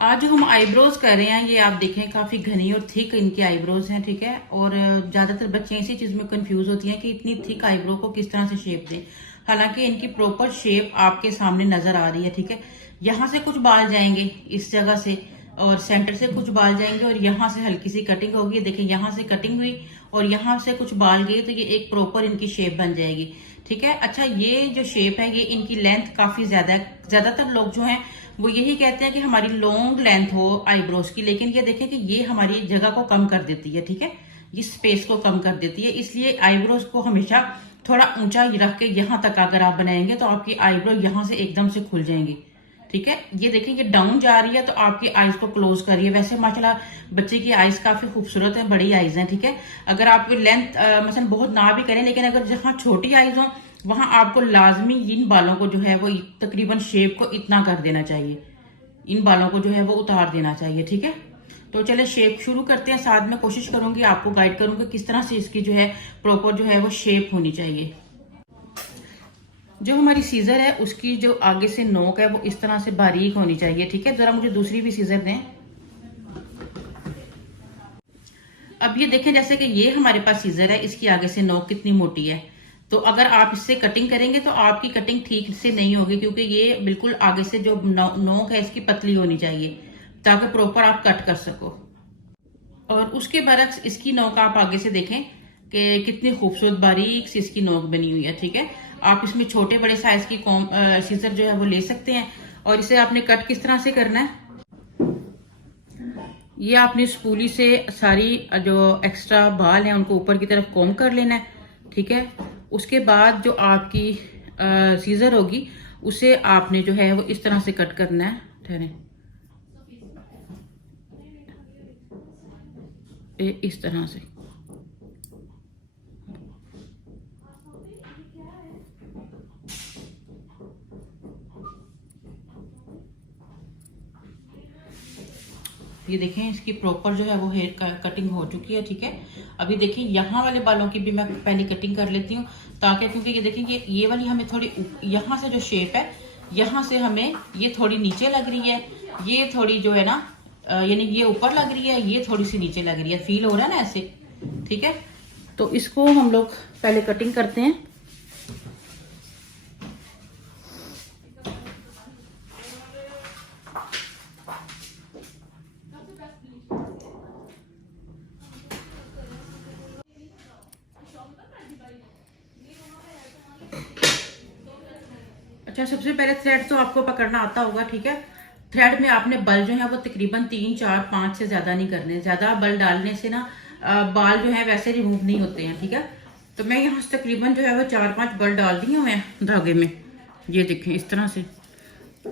आज जो हम आईब्रोज कर रहे हैं, ये आप देखें काफी घनी और थिक इनकी आईब्रोज हैं, ठीक है। और ज्यादातर बच्चे इसी चीज में कंफ्यूज होती हैं कि इतनी थिक आईब्रो को किस तरह से शेप दें। हालांकि इनकी प्रॉपर शेप आपके सामने नजर आ रही है, ठीक है। यहाँ से कुछ बाल जाएंगे इस जगह से, और सेंटर से कुछ बाल जाएंगे, और यहाँ से हल्की सी कटिंग होगी। देखिए यहाँ से कटिंग हुई और यहाँ से कुछ बाल गए, तो ये एक प्रॉपर इनकी शेप बन जाएगी, ठीक है। अच्छा, ये जो शेप है ये इनकी लेंथ काफी ज्यादा है। ज्यादातर लोग जो हैं वो यही कहते हैं कि हमारी लॉन्ग लेंथ हो आईब्रोज की, लेकिन ये देखें कि ये हमारी जगह को कम कर देती है, ठीक है। ये स्पेस को कम कर देती है, इसलिए आईब्रोज को हमेशा थोड़ा ऊंचा रख के यहाँ तक अगर आप बनाएंगे तो आपकी आईब्रो यहाँ से एकदम से खुल जाएंगी, ठीक है। ये देखिए ये डाउन जा रही है तो आपकी आईज को क्लोज कर रही है। वैसे माशाल्लाह बच्चे की आईज काफी खूबसूरत है, बड़ी आईज है, ठीक है। अगर आप लेंथ मसलन बहुत ना भी करें, लेकिन अगर जहाँ छोटी आईज हो वहां आपको लाजमी इन बालों को जो है वो तकरीबन शेप को इतना कर देना चाहिए, इन बालों को जो है वो उतार देना चाहिए, ठीक है। तो चले शेप शुरू करते हैं। साथ में कोशिश करूंगी आपको गाइड करूंगी किस तरह से इसकी जो है प्रॉपर जो है वो शेप होनी चाहिए। जो हमारी सीजर है उसकी जो आगे से नोक है वो इस तरह से बारीक होनी चाहिए, ठीक है। जरा मुझे दूसरी भी सीजर दें। अब ये देखें जैसे कि ये हमारे पास सीजर है, इसकी आगे से नोक कितनी मोटी है। तो अगर आप इससे कटिंग करेंगे तो आपकी कटिंग ठीक से नहीं होगी, क्योंकि ये बिल्कुल आगे से जो नोक है इसकी पतली होनी चाहिए ताकि प्रॉपर आप कट कर सको। और उसके बरक्स इसकी नोक आप आगे से देखें कि कितनी खूबसूरत बारीक सी इसकी नोक बनी हुई है, ठीक है। आप इसमें छोटे बड़े साइज की सीजर जो है वो ले सकते हैं। और इसे आपने कट किस तरह से करना है, ये आपने स्पूली से सारी जो एक्स्ट्रा बाल हैं उनको ऊपर की तरफ कॉम्ब कर लेना है, ठीक है। उसके बाद जो आपकी सीजर होगी उसे आपने जो है वो इस तरह से कट करना है। ठहरे, इस तरह से ये देखें इसकी प्रॉपर जो है वो हेयर कटिंग हो चुकी है, ठीक है। अभी देखिए यहाँ वाले बालों की भी मैं पहले कटिंग कर लेती हूँ, ताकि क्योंकि ये देखें कि ये वाली हमें थोड़ी यहाँ से जो शेप है यहाँ से हमें ये थोड़ी नीचे लग रही है, ये थोड़ी जो है ना यानी ये ऊपर लग रही है, ये थोड़ी सी नीचे लग रही है, फील हो रहा है ना ऐसे, ठीक है। तो इसको हम लोग पहले कटिंग करते हैं। अच्छा, सबसे पहले थ्रेड तो आपको पकड़ना आता होगा, ठीक है। थ्रेड में आपने बल जो है वो तकरीबन 3 4 5 से ज्यादा नहीं करने। ज्यादा बल डालने से ना बाल जो है वैसे रिमूव नहीं होते हैं, ठीक है। तो मैं यहाँ से तकरीबन जो है वो 4 5 बल डाल दी हूँ मैं धागे में, ये देखें इस तरह से।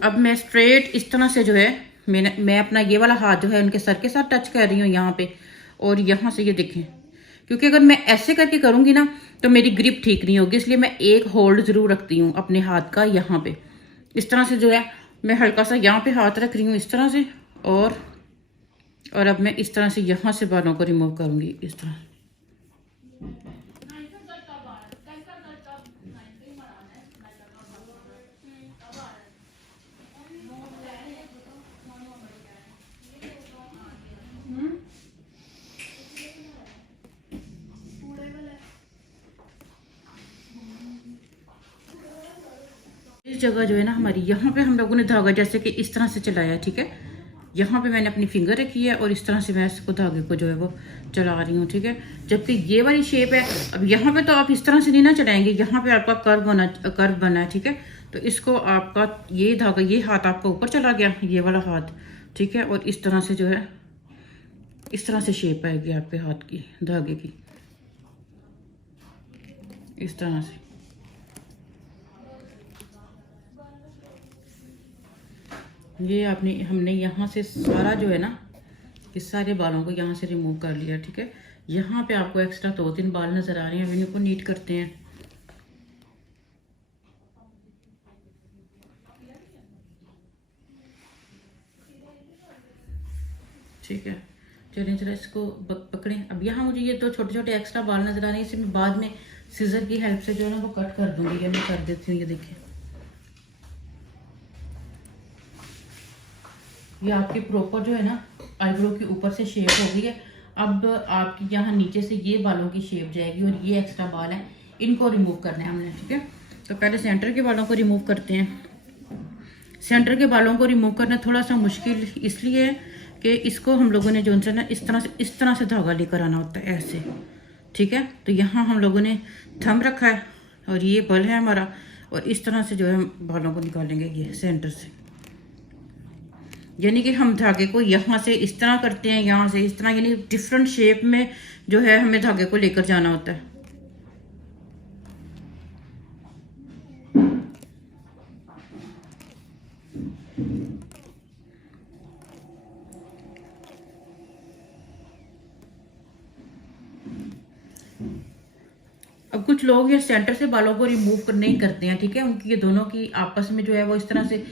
अब मैं स्ट्रेट इस तरह से जो है मैं अपना ये वाला हाथ जो है उनके सर के साथ टच कर रही हूँ यहाँ पे, और यहाँ से ये देखें, क्योंकि अगर मैं ऐसे करके करूंगी ना तो मेरी ग्रिप ठीक नहीं होगी, इसलिए मैं एक होल्ड जरूर रखती हूँ अपने हाथ का यहाँ पे। इस तरह से जो है मैं हल्का सा यहाँ पे हाथ रख रही हूँ इस तरह से, और अब मैं इस तरह से यहाँ से बालों को रिमूव करूंगी इस तरह। इस जगह जो है ना हमारी यहाँ पे हम लोगों ने धागा जैसे कि इस तरह से चलाया, ठीक है। यहाँ पे मैंने अपनी फिंगर रखी है और इस तरह से मैं इसको धागे को जो है वो चला रही हूँ, ठीक है। जबकि ये वाली शेप है, अब यहाँ पे तो आप इस तरह से नहीं ना चलाएंगे, यहाँ पे आपका कर्व बना है, ठीक है। तो इसको आपका ये धागा, ये हाथ आपका ऊपर चला गया, ये वाला हाथ, ठीक है। और इस तरह से जो है इस तरह से शेप आएगी आपके हाथ की धागे की, इस तरह से। ये हमने यहाँ से सारा जो है ना इस सारे बालों को यहाँ से रिमूव कर लिया, ठीक है। यहाँ पे आपको एक्स्ट्रा 2 3 बाल नजर आ रहे हैं, इनको नीट करते हैं। ठीक है, चलिए जरा इसको पकड़ें। अब यहाँ मुझे ये 2 छोटे छोटे एक्स्ट्रा बाल नजर आ रहे हैं, इसे मैं बाद में सीजर की हेल्प से जो है ना वो कट कर दूंगी। ये मैं कर देती हूँ, ये देखिए। ये आपकी प्रॉपर जो है ना आईब्रो के ऊपर से शेप हो गई है। अब आपकी यहाँ नीचे से ये बालों की शेप जाएगी और ये एक्स्ट्रा बाल है, इनको रिमूव करना है हमने, ठीक है। तो पहले सेंटर के बालों को रिमूव करते हैं। सेंटर के बालों को रिमूव करना थोड़ा सा मुश्किल इसलिए है कि इसको हम लोगों ने जो ना इस तरह से धागा लेकर आना होता है ऐसे, ठीक है। तो यहाँ हम लोगों ने थंब रखा है और ये बल है हमारा, और इस तरह से जो है बालों को निकालेंगे ये सेंटर से। यानी कि हम धागे को यहाँ से इस तरह करते हैं, यहाँ से इस तरह, यानी डिफरेंट शेप में जो है हमें धागे को लेकर जाना होता है। अब कुछ लोग ये सेंटर से बालों को रिमूव नहीं करते हैं, ठीक है। उनकी ये दोनों की आपस में जो है वो इस तरह से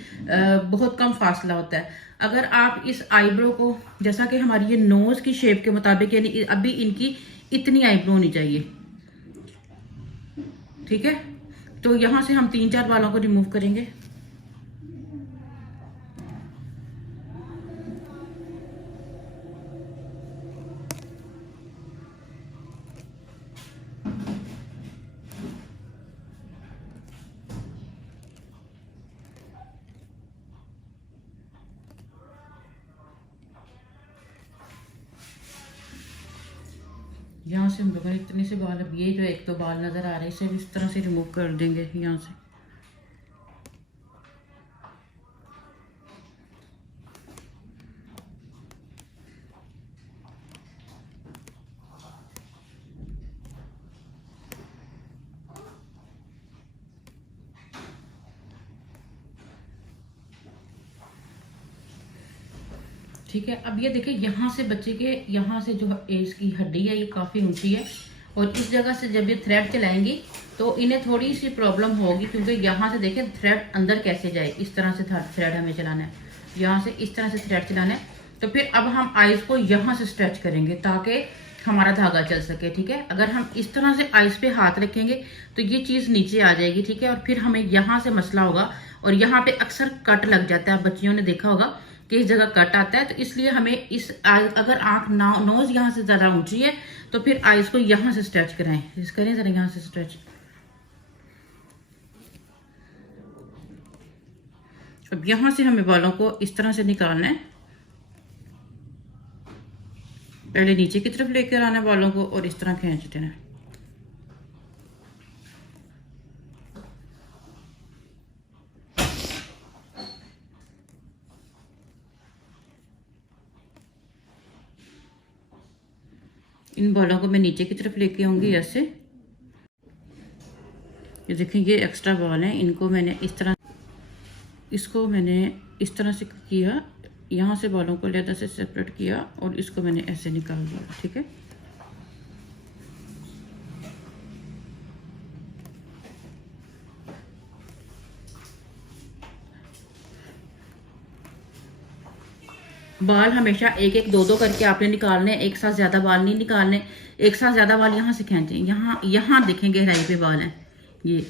बहुत कम फासला होता है। अगर आप इस आईब्रो को, जैसा कि हमारी ये नोज की शेप के मुताबिक, यानी अभी इनकी इतनी आईब्रो होनी चाहिए, ठीक है। तो यहां से हम 3-4 बालों को रिमूव करेंगे। यहाँ से हम लोगों ने इतने से बाल, अब ये जो 1-2 बाल नजर आ रहे हैं इसे इस तरह से रिमूव कर देंगे यहाँ से। ठीक है। अब ये देखिए यहाँ से बच्चे के यहाँ से जो इसकी हड्डी है ये काफी ऊंची है, और इस जगह से जब ये थ्रेड चलाएंगी तो इन्हें थोड़ी सी प्रॉब्लम होगी, क्योंकि यहाँ से देखें थ्रेड अंदर कैसे जाए, इस तरह से थ्रेड हमें चलाना है, यहाँ से इस तरह से थ्रेड चलाना है। तो फिर अब हम आइज को यहाँ से स्ट्रेच करेंगे ताकि हमारा धागा चल सके, ठीक है। अगर हम इस तरह से आइज पे हाथ रखेंगे तो ये चीज नीचे आ जाएगी, ठीक है। और फिर हमें यहाँ से मसला होगा, और यहाँ पे अक्सर कट लग जाता है, बच्चियों ने देखा होगा कि इस जगह कट आता है। तो इसलिए हमें अगर आंख नोज यहाँ से ज्यादा ऊंची है तो फिर आइज को यहाँ से स्ट्रेच कराएं, करें जरा यहाँ से स्ट्रेच। अब यहाँ से हमें बालों को इस तरह से निकालना है, पहले नीचे की तरफ लेकर आना है बालों को और इस तरह खींच देना है। इन बालों को मैं नीचे की तरफ लेके आऊंगी ऐसे। ये देखें ये एक्स्ट्रा बाल हैं, इनको मैंने इस तरह, इसको मैंने इस तरह से किया, यहाँ से बालों को लेदा से सेपरेट किया और इसको मैंने ऐसे निकाल दिया, ठीक है। बाल हमेशा 1-1 2-2 करके आपने निकालने, एक साथ ज्यादा बाल नहीं निकालने। एक साथ ज्यादा बाल यहाँ से खींचे, यहाँ यहाँ देखें गहराई पे बाल हैं ये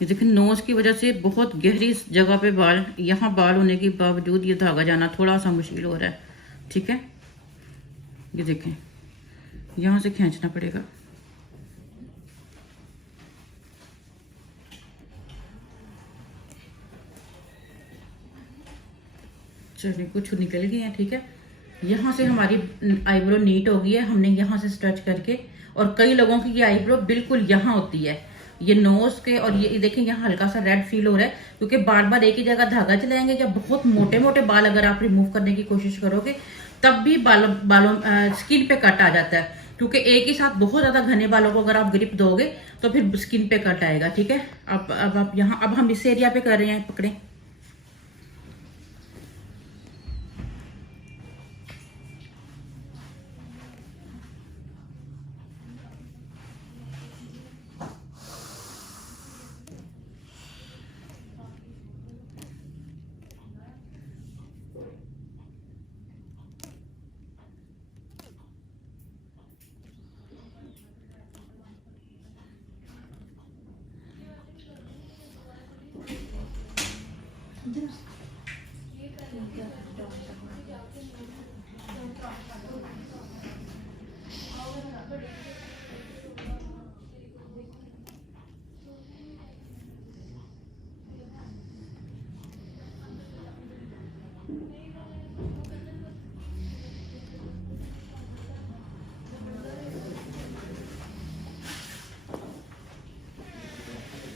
देखें, नोज की वजह से बहुत गहरी जगह पे बाल, यहाँ बाल होने के बावजूद ये धागा जाना थोड़ा सा मुश्किल हो रहा है, ठीक है। ये देखें यहाँ से खींचना पड़ेगा। चलिए कुछ निकल गए हैं, ठीक है। यहाँ से हमारी आईब्रो नीट हो गई है, हमने यहाँ से स्ट्रेच करके, और कई लोगों की ये आईब्रो बिल्कुल यहाँ होती है, ये नोज के, और ये देखें यहाँ हल्का सा रेड फील हो रहा है, क्योंकि बार बार एक ही जगह धागा चलाएंगे, या बहुत मोटे मोटे बाल अगर आप रिमूव करने की कोशिश करोगे तब भी बालों स्किन पे कट आ जाता है, क्योंकि एक ही साथ बहुत ज्यादा घने बालों को अगर आप ग्रिप दोगे तो फिर स्किन पे कट आएगा, ठीक है। अब आप यहाँ, अब हम इस एरिया पे कर रहे हैं, पकड़े।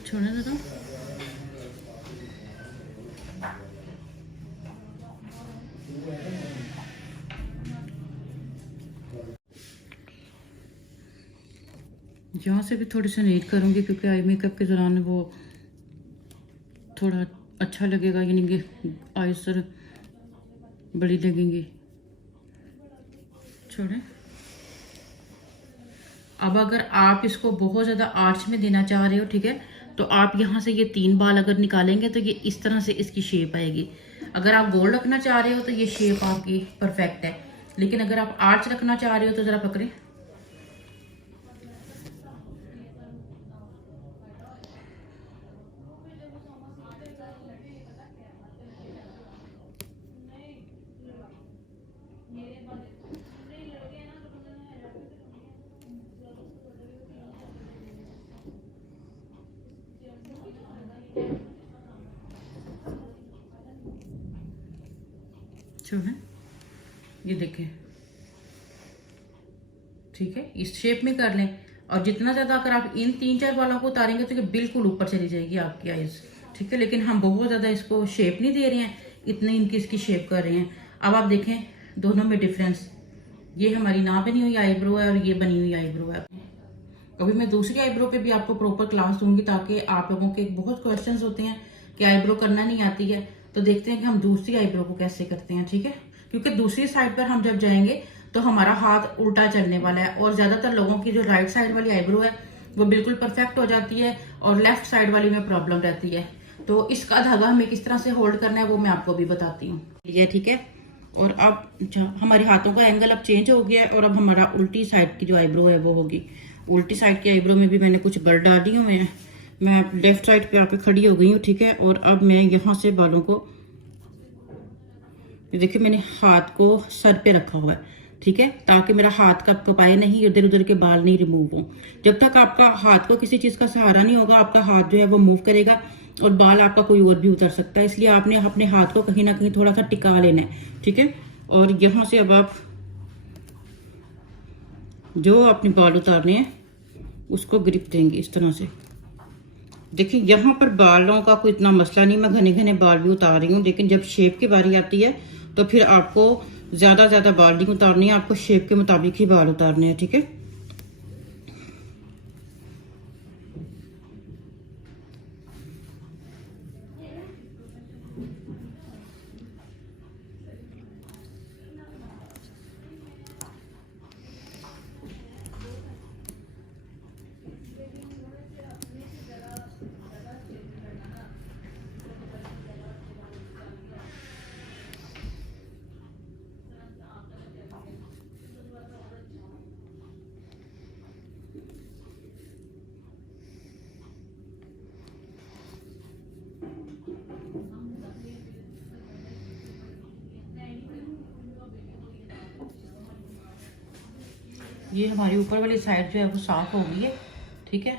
छोड़ने दो। यहाँ से भी थोड़ी सी नीट करूँगी क्योंकि आई मेकअप के दौरान वो थोड़ा अच्छा लगेगा, यानी कि आईज सर बड़ी लगेंगी। छोड़ें। अब अगर आप इसको बहुत ज़्यादा आर्च में देना चाह रहे हो, ठीक है, तो आप यहाँ से ये 3 बाल अगर निकालेंगे तो ये इस तरह से इसकी शेप आएगी। अगर आप गोल रखना चाह रहे हो तो ये शेप आपकी परफेक्ट है, लेकिन अगर आप आर्च रखना चाह रहे हो तो ज़रा पकड़े। है ये देखें, ठीक है, इस शेप में कर लें। और जितना ज्यादा अगर आप इन 3-4 बालों को उतारेंगे तो ये बिल्कुल ऊपर चली जाएगी आपकी आईज, ठीक है। लेकिन हम बहुत ज्यादा इसको शेप नहीं दे रहे हैं, इतने इनकी इसकी शेप कर रहे हैं। अब आप देखें दोनों में डिफरेंस, ये हमारी ना बनी हुई आईब्रो है और ये बनी हुई आईब्रो है। अभी मैं दूसरी आईब्रो पे भी आपको प्रॉपर क्लास दूंगी, ताकि आप लोगों के बहुत क्वेश्चंस होते हैं कि आईब्रो करना नहीं आती है, तो देखते हैं कि हम दूसरी आईब्रो को कैसे करते हैं, ठीक है। क्योंकि दूसरी साइड पर हम जब जाएंगे तो हमारा हाथ उल्टा चलने वाला है, और ज्यादातर लोगों की जो राइट साइड वाली आईब्रो है वो बिल्कुल परफेक्ट हो जाती है और लेफ्ट साइड वाली में प्रॉब्लम रहती है। तो इसका धागा हमें किस तरह से होल्ड करना है वो मैं आपको भी बताती हूँ, ये ठीक है। और अब हमारे हाथों का एंगल अब चेंज हो गया है, और अब हमारा उल्टी साइड की जो आईब्रो है वो होगी। उल्टी साइड की आईब्रो में भी मैंने कुछ बल डाल दिए हुए हैं। मैं लेफ्ट साइड पे आके खड़ी हो गई हूँ, ठीक है। और अब मैं यहाँ से बालों को, देखिए मैंने हाथ को सर पे रखा हुआ है, ठीक है, ताकि मेरा हाथ का कपाए नहीं, इधर उधर के बाल नहीं रिमूव हो। जब तक आपका हाथ को किसी चीज का सहारा नहीं होगा, आपका हाथ जो है वो मूव करेगा और बाल आपका कोई और भी उतर सकता है। इसलिए आपने अपने हाथ को कहीं ना कहीं थोड़ा सा टिका लेना है, ठीक है। और यहाँ से अब आप जो अपने बाल उतारने हैं उसको ग्रिप देंगे इस तरह से। देखिए यहाँ पर बालों का कोई इतना मसला नहीं, मैं घने घने बाल भी उतार रही हूँ, लेकिन जब शेप की बारी आती है तो फिर आपको ज्यादा बाल नहीं उतारनी है, आपको शेप के मुताबिक ही बाल उतारने हैं, ठीक है। ये हमारी ऊपर वाली साइड जो है वो साफ हो गई है, ठीक है,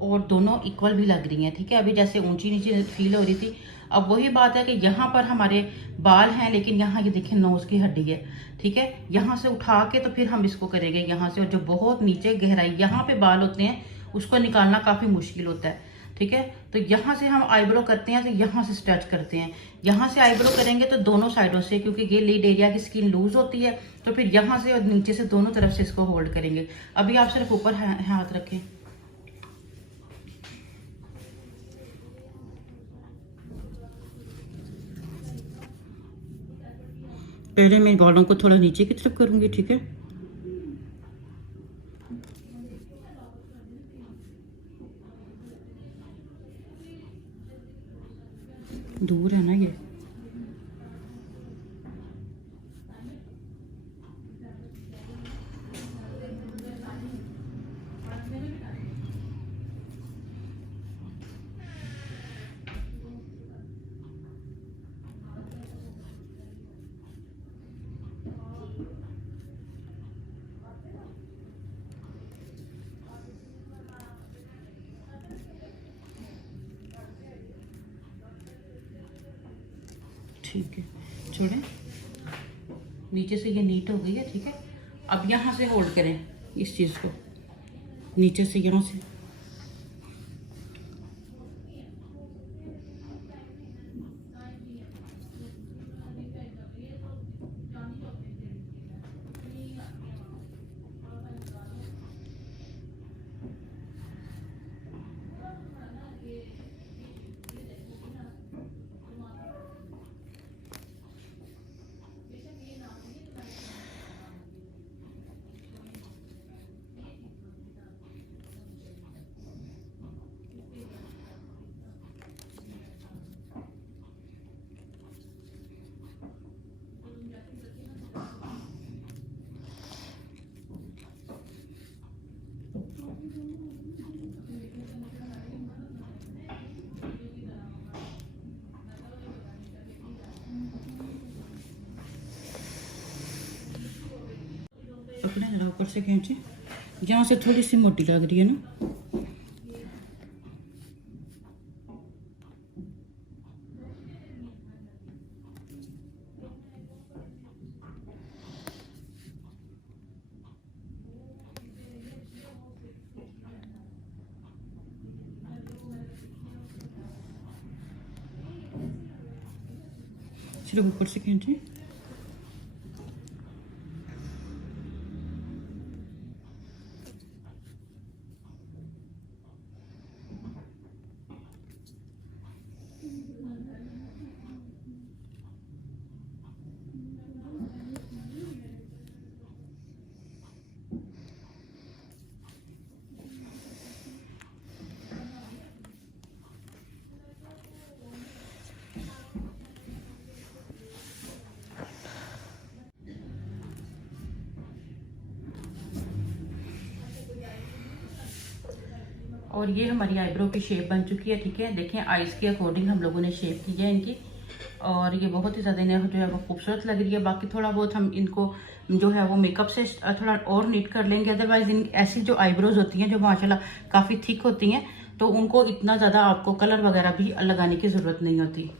और दोनों इक्वल भी लग रही हैं, ठीक है। अभी जैसे ऊंची नीचे फील हो रही थी, अब वही बात है कि यहाँ पर हमारे बाल हैं, लेकिन यहाँ ये देखिए नोज की हड्डी है, ठीक है। यहाँ से उठा के तो फिर हम इसको करेंगे यहाँ से, और जो बहुत नीचे गहराई यहाँ पे बाल होते हैं उसको निकालना काफी मुश्किल होता है, ठीक है। तो यहाँ से हम आईब्रो करते हैं तो यहाँ से स्ट्रेच करते हैं, यहाँ से आईब्रो करेंगे तो दोनों साइडों से, क्योंकि ये लीड एरिया की स्किन लूज होती है, तो फिर यहाँ से और नीचे से दोनों तरफ से इसको होल्ड करेंगे। अभी आप सिर्फ ऊपर हाथ रखें। पहले मैं बालों को थोड़ा नीचे की तरफ करूंगी, ठीक है। दूर है ना ये, ठीक है, छोड़ें। नीचे से ये नीट हो गई है, ठीक है। अब यहाँ से होल्ड करें इस चीज़ को, नीचे से यहाँ से। पकड़े जरा ऊपर से खींचे, यहाँ से थोड़ी सी मोटी लग रही है ना। सिर्फ ऊपर से खींचे। और ये हमारी आईब्रो की शेप बन चुकी है, ठीक है। देखें आईज के अकॉर्डिंग हम लोगों ने शेप की है इनकी, और ये बहुत ही ज़्यादा इन्हें जो है वो खूबसूरत लग रही है। बाकी थोड़ा बहुत हम इनको जो है वो मेकअप से थोड़ा और नीट कर लेंगे। अदरवाइज इन ऐसी जो आईब्रोज होती हैं जो माशाल्लाह काफ़ी थिक होती हैं, तो उनको इतना ज़्यादा आपको कलर वगैरह भी लगाने की ज़रूरत नहीं होती।